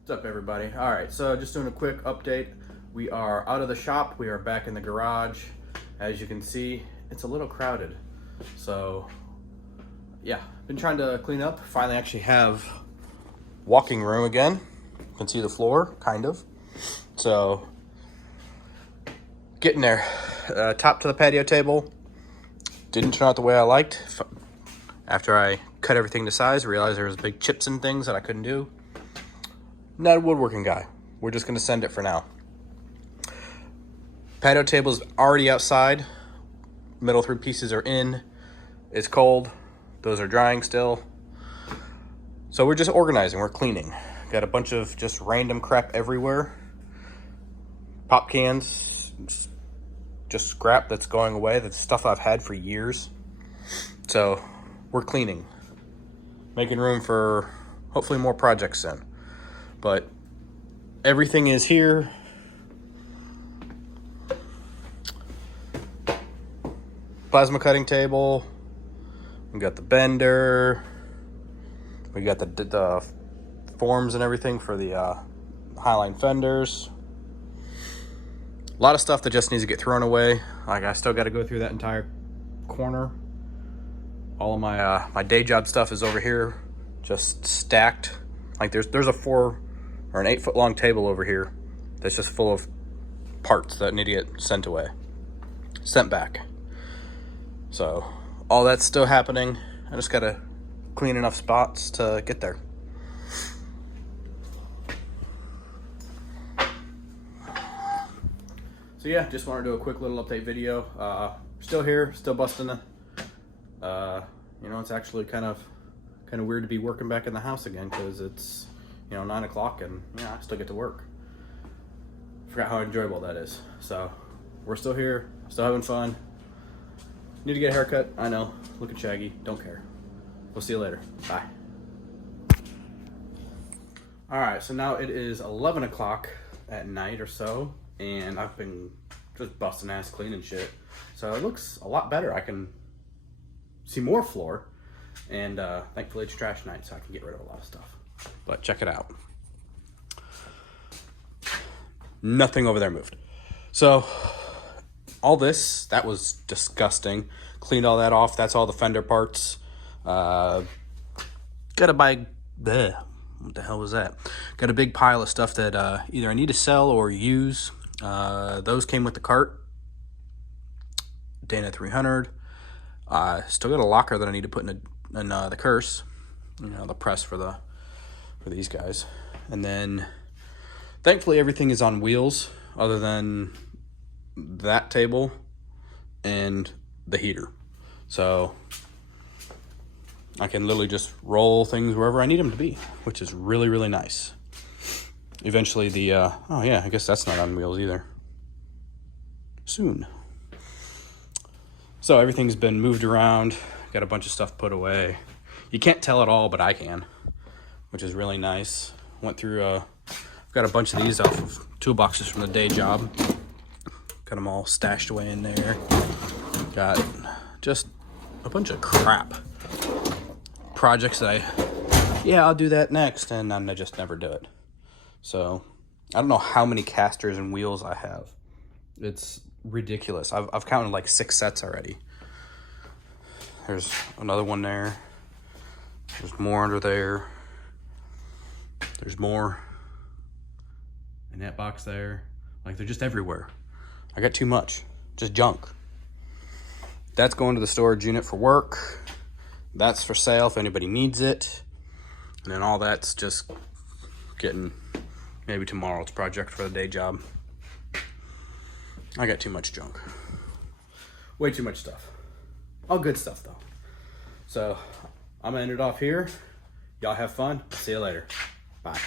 What's up, everybody? All right, so just doing a quick update. We are out of the shop. We are back in the garage. As you can see, it's a little crowded. So yeah, been trying to clean up. Finally actually have walking room again. You can see the floor, kind of. So getting there. Top to the patio table. Didn't turn out the way I liked. After I cut everything to size, realized there was big chips and things that I couldn't do. Not a woodworking guy. We're just gonna send it for now. Patio table is already outside. Middle three pieces are in. It's cold. Those are drying still. So we're just organizing, we're cleaning. Got a bunch of just random crap everywhere. Pop cans, just scrap that's going away. That's stuff I've had for years. So we're cleaning. Making room for hopefully more projects soon. But everything is here. Plasma cutting table. We got the bender. We got the forms and everything for the Highline fenders. A lot of stuff that just needs to get thrown away. Like, I still got to go through that entire corner. All of my my day job stuff is over here, just stacked. Like there's a 4 or an 8 foot long table over here that's just full of parts that need to get sent back. So all that's still happening. I just gotta clean enough spots to get there. So yeah, just wanted to do a quick little update video. Still here, still busting the, you know, it's actually kind of weird to be working back in the house again, because it's, you know, 9 o'clock and yeah, I still get to work. Forgot how enjoyable that is. So we're still here, still having fun. Need to get a haircut, I know, looking shaggy, don't care. We'll see you later, bye. All right, so now it is 11 o'clock at night or so, and I've been just busting ass cleaning shit. So it looks a lot better. I can see more floor, and thankfully it's trash night, so I can get rid of a lot of stuff. But check it out. Nothing over there moved. So all this, that was disgusting. Cleaned all that off. That's all the fender parts. Gotta buy, what the hell was that? Got a big pile of stuff that either I need to sell or use. Those came with the cart. Dana 300. Still got a locker that I need to put in the curse. You know, the press for these guys. And then thankfully everything is on wheels other than that table and the heater. So I can literally just roll things wherever I need them to be, which is really, really nice. Eventually the, oh yeah, I guess that's not on wheels either. Soon. So everything's been moved around. Got a bunch of stuff put away. You can't tell it all, but I can, which is really nice. Went through, got a bunch of these off of toolboxes from the day job. Got them all stashed away in there. Got just a bunch of crap. Projects that I'll do that next, and I just never do it. So I don't know how many casters and wheels I have. It's ridiculous. I've counted like 6 sets already. There's another one there. There's more under there. There's more in that box there. Like, they're just everywhere. I got too much. Just junk. That's going to the storage unit for work. That's for sale if anybody needs it. And then all that's just getting maybe tomorrow's project for the day job. I got too much junk. Way too much stuff. All good stuff though. So I'm gonna end it off here. Y'all have fun. See you later. Bye.